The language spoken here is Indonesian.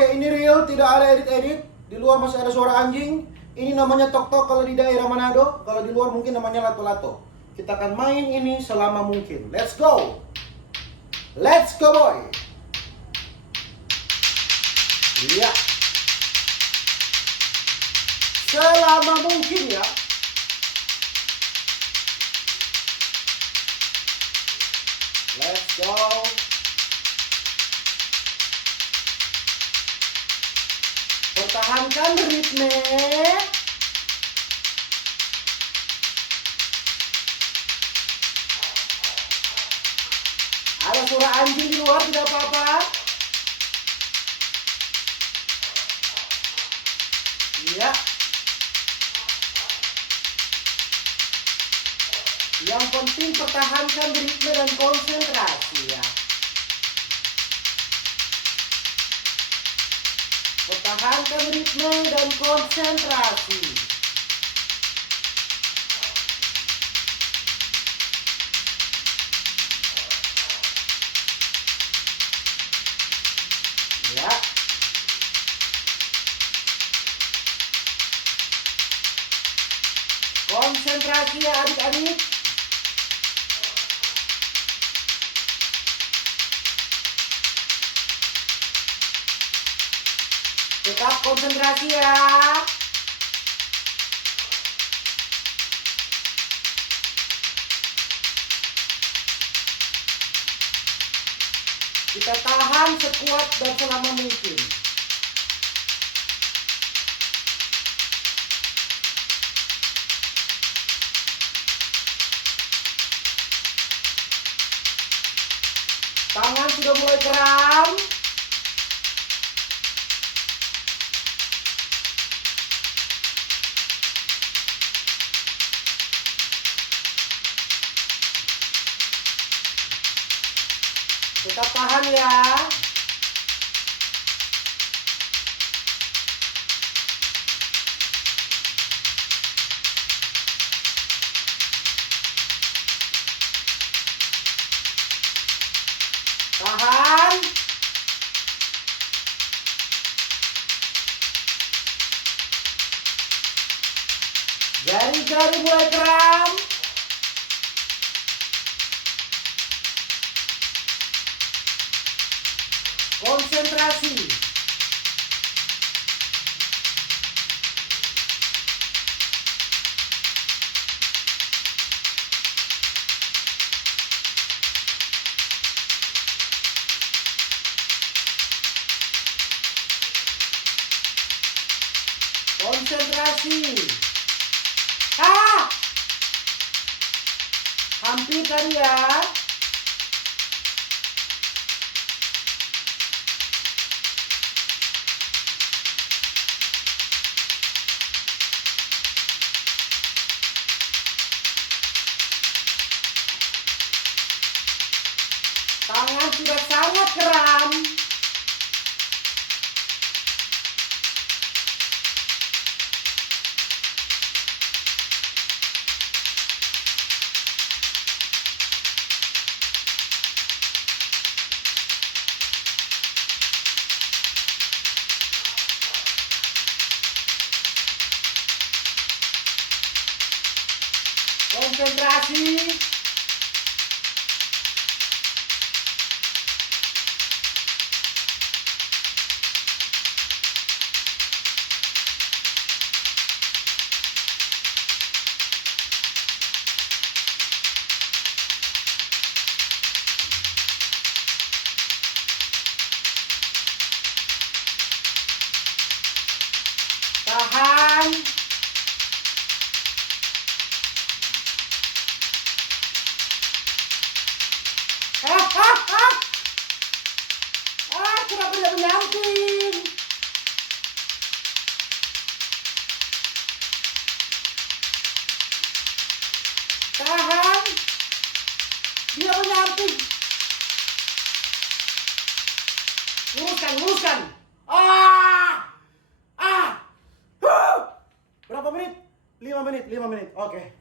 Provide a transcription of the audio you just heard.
Oke, ini real, tidak ada edit-edit. Di luar masih ada suara anjing. Ini namanya tok-tok kalau di daerah Manado. Kalau di luar mungkin namanya lato-lato. Kita akan main ini selama mungkin. Let's go. Let's go, boy. Iya. Selama mungkin ya. Let's go. Pertahankan ritme. Ada suara anjing di luar, tidak apa-apa. Iya. Yang penting pertahankan ritme dan konsentrasi ya. Pertahankan ritme dan konsentrasi. Ya. Konsentrasi ya adik-adik. Tetap konsentrasi ya. Kita tahan sekuat dan selama mungkin. Tangan sudah mulai kram. Tetap tahan ya. Tahan. Jari-jari mulai kram. Konsentrasi. Konsentrasi. Hampir kan ya. Tangan sudah sangat kram. Konsentrasi. Tahan. Kenapa tidak menyamping? Tahan. Dia menyamping. Luruskan, luruskan. Berapa menit? 5 menit, 5 menit. Oke.